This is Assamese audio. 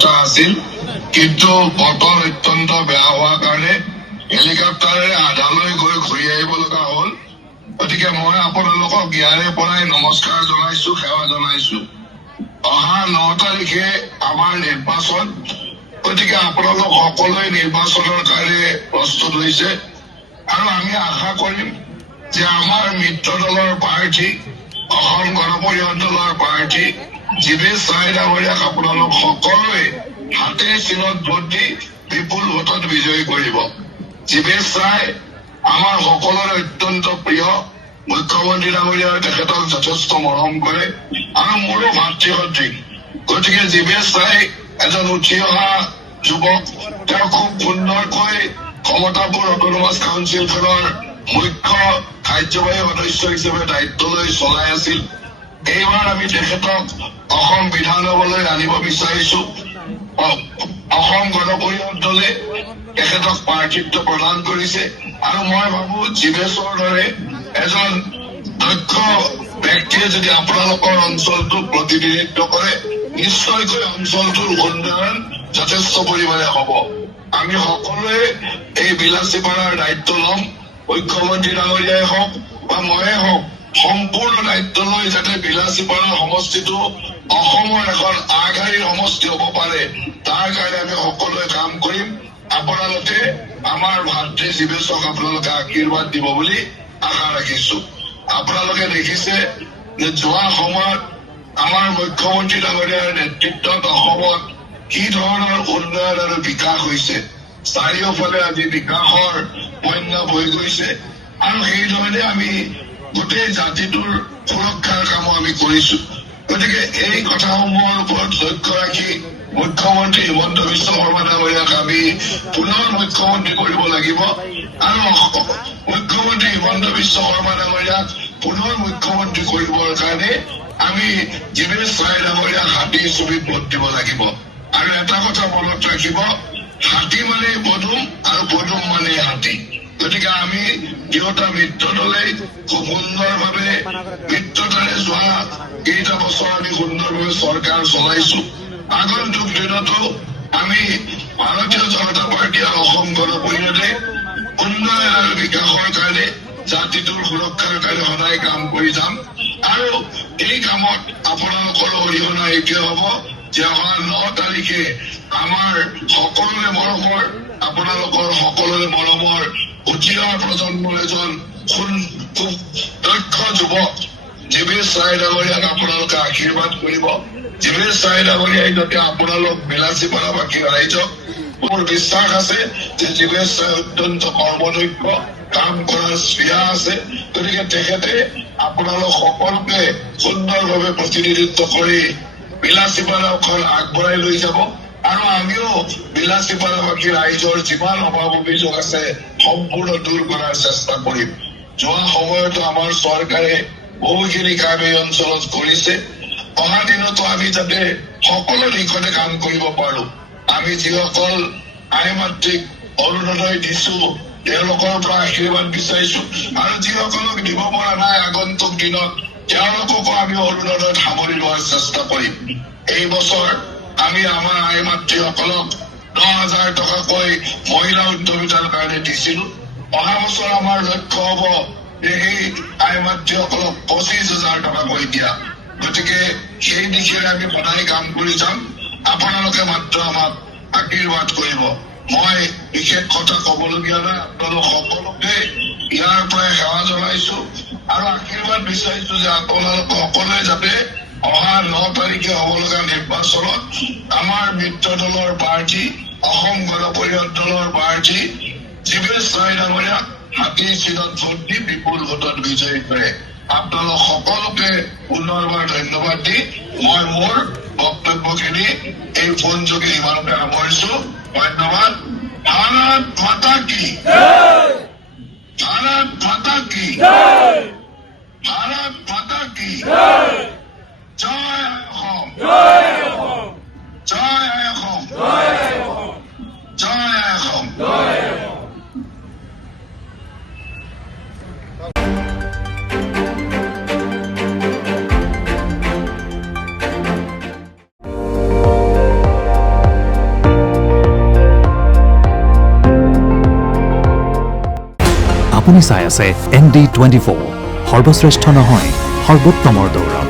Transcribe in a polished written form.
কথা আছিল, কিন্তু বতৰ অত্যন্ত বেয়া হোৱাৰ কাৰণে হেলিকপ্টাৰেৰে আধালৈ গৈ ঘূৰি আহিব লগা হ'ল। গতিকে মই আপোনালোকক ইয়াৰে পৰাই নমস্কাৰ জনাইছো, সেৱা জনাইছো। অহা 9 তাৰিখে আমাৰ নিৰ্বাচন, গতিকে আপোনালোক সকলোৱে নিৰ্বাচনৰ কাৰণে প্ৰস্তুত হৈছে আৰু আমি আশা কৰিম যে আমাৰ মিত্ৰ দলৰ প্ৰাৰ্থী, অসম গণ পৰিষদ দলৰ প্ৰাৰ্থী জীৱেশ ৰায় ডাঙৰীয়াক আপোনালোক সকলোৱে হাতে চিনত ভোট দি বিপুল ভোটত বিজয়ী কৰিব। জীৱেশ ৰায় আমাৰ সকলোৰে অত্যন্ত প্ৰিয়। মুখ্যমন্ত্ৰী ডাঙৰীয়াই তেখেতক যথেষ্ট মৰম কৰে আৰু মোৰো ভাতৃসদৃশ। গতিকে জীৱেশ ৰায় এজন উঠি অহা যুৱক, তেওঁ খুব সুন্দৰকৈ ক্ষমতাপুৰ অট'নমাছ কাউন্সিলখনৰ মুখ্য কাৰ্যবাহী সদস্য হিচাপে দায়িত্ব লৈ চলাই আছিল। এইবাৰ আমি তেখেতক অসম বিধানসভালৈ আনিব বিচাৰিছো। অসম গণ পৰিষদ দলে তেখেতক প্ৰাৰ্থিত্ব প্ৰদান কৰিছে আৰু মই ভাবো জীৱেশৰ দৰে এজন দক্ষ ব্যক্তিয়ে যদি আপোনালোকৰ অঞ্চলটোক প্ৰতিনিধিত্ব কৰে, নিশ্চয়কৈ অঞ্চলটোৰ উন্নয়ন যথেষ্ট পৰিমাণে হ'ব। আমি সকলোৱে এই বিলাসীপাৰাৰ দায়িত্ব ল'ম। মুখ্যমন্ত্ৰী ডাঙৰীয়াই হওক বা ময়ে হওক, সম্পূৰ্ণ দায়িত্ব লৈ যাতে বিলাসীপাৰা সমষ্টিটো অসমৰ এখন আগশাৰীৰ সমষ্টি হ'ব পাৰে, তাৰ কাৰণে আমি সকলোৱে কাম কৰিম। আপোনালোকে আমাৰ ভাতৃ জীৱেশক আপোনালোকে আশীৰ্বাদ দিব বুলি আশা ৰাখিছো। আপোনালোকে দেখিছে যে যোৱা সময়ত আমাৰ মুখ্যমন্ত্ৰী ডাঙৰীয়াৰ নেতৃত্বত অসমত কি ধৰণৰ উন্নয়ন আৰু বিকাশ হৈছে। চাৰিওফালে আজি বিকাশৰ বন্যা বৈ গৈছে আৰু সেইধৰণে আমি গোটেই জাতিটোৰ সুৰক্ষাৰ কামো আমি কৰিছো। গতিকে এই কথাসমূহৰ ওপৰত লক্ষ্য ৰাখি মুখ্যমন্ত্ৰী হিমন্ত বিশ্ব শৰ্মা ডাঙৰীয়াক আমি পুনৰ মুখ্যমন্ত্ৰী কৰিব লাগিব আৰু মুখ্যমন্ত্ৰী হিমন্ত বিশ্ব শৰ্মা ডাঙৰীয়াক পুনৰ মুখ্যমন্ত্ৰী কৰিবৰ কাৰণে আমি জীৱেশ ৰায় ডাঙৰীয়াক হাতীৰ ছবিত ভোট দিব লাগিব। আৰু এটা কথা মনত ৰাখিব, হাতী মানে পদুম আৰু পদুম মানে হাতী। গতিকে আমি দুয়োটা মিত্ৰ দলে খুব সুন্দৰভাৱে মিত্ৰতাৰে যোৱা কেইটা বছৰ আমি সুন্দৰভাৱে চৰকাৰ চলাইছো। আগন্তুক দিনতো আমি ভাৰতীয় জনতা পাৰ্টী আৰু অসম গণ পৰিষদে উন্নয়ন আৰু বিকাশৰ কাৰণে, জাতিটোৰ সুৰক্ষাৰ কাৰণে সদায় কাম কৰি যাম। আৰু এই কামত আপোনালোকৰ অৰিহণা এইটোৱে হ'ব যে অহা 9 তাৰিখে আমাৰ সকলোৰে মৰমৰ, আপোনালোকৰ সকলোৰে মৰমৰ উঠি অহা প্ৰজন্মৰ এজন খুব দক্ষ যুৱক জীৱেশ ৰায় ডাঙৰীয়াক আপোনালোকে আশীৰ্বাদ কৰিব। জীৱেশ ৰায় ডাঙৰীয়াই যাতে আপোনালোক বিলাসীপাৰাবাসী ৰাইজক, মোৰ বিশ্বাস আছে যে জীৱেশ ৰায় অত্যন্ত কৰ্মদক্ষ, কাম কৰাৰ স্পৃহা আছে। গতিকে তেখেতে আপোনালোক সকলোকে সুন্দৰভাৱে প্ৰতিনিধিত্ব কৰি বিলাসীপাৰাখন আগবঢ়াই লৈ যাব আৰু আমিও বিলাসীপাৰাবাসী ৰাইজৰ যিমান অভাৱ অভিযোগ আছে সম্পূৰ্ণ দূৰ কৰাৰ চেষ্টা কৰিম। যোৱা সময়তো আমাৰ চৰকাৰে বহুখিনি কাম এই অঞ্চলত কৰিছে। অহা দিনতো আমি যাতে সকলো দিশতে কাম কৰিব পাৰো। আমি যিসকল আই মাতৃক অৰুণোদয় দিছো তেওঁলোকৰ পৰা আশীৰ্বাদ বিচাৰিছো আৰু যিসকলক দিব পৰা নাই আগন্তুক দিনত তেওঁলোককো আমি অৰুণোদয়ত সামৰি লোৱাৰ চেষ্টা কৰিম। এই বছৰ আমি আমাৰ আই মাতৃসকলক 10,000 টকাকৈ মহিলা উদ্যমিতাৰ কাৰণে দিছিলো। অহা বছৰ আমাৰ লক্ষ্য হব যে সেই আই মাতৃসকলক 25,000 টকাকৈ দিয়া। গতিকে সেই দিশে আমি সদায় কাম কৰি যাম। আপোনালোকে মাত্ৰ আমাক আশীৰ্বাদ কৰিব। মই বিশেষ কথা কবলগীয়া নাই। আপোনালোক সকলোকে ইয়াৰ পৰাই সেৱা জনাইছো আৰু আশীৰ্বাদ বিচাৰিছো যে আপোনালোক সকলোৱে যাতে অহা 9 তাৰিখে হব লগা নিৰ্বাচনত আমাৰ মিত্ৰ দলৰ প্ৰাৰ্থী, অসম গণ পৰিষদ দলৰ প্ৰাৰ্থী জীৱেশ ৰায় ডাঙৰীয়াক হাতীৰ চিনত ভোট দি বিপুল ভোটত বিজয়ী কৰে। আপোনালোক সকলোকে পুনৰবাৰ ধন্যবাদ দি মই মোৰ বক্তব্যখিনি এই ফোন যোগে ইমানতে সামৰিছো। ধন্যবাদ। ভাৰত মাতা কি, ভাৰত মাতা কি, ভাৰত মাতা কি, জয় অসম, জয় অসম, জয় অসম, জয় অসম। আপুনি চাই আছে ND24 সৰ্বশ্ৰেষ্ঠ নহয় সৰ্বোত্তমৰ দৌৰত।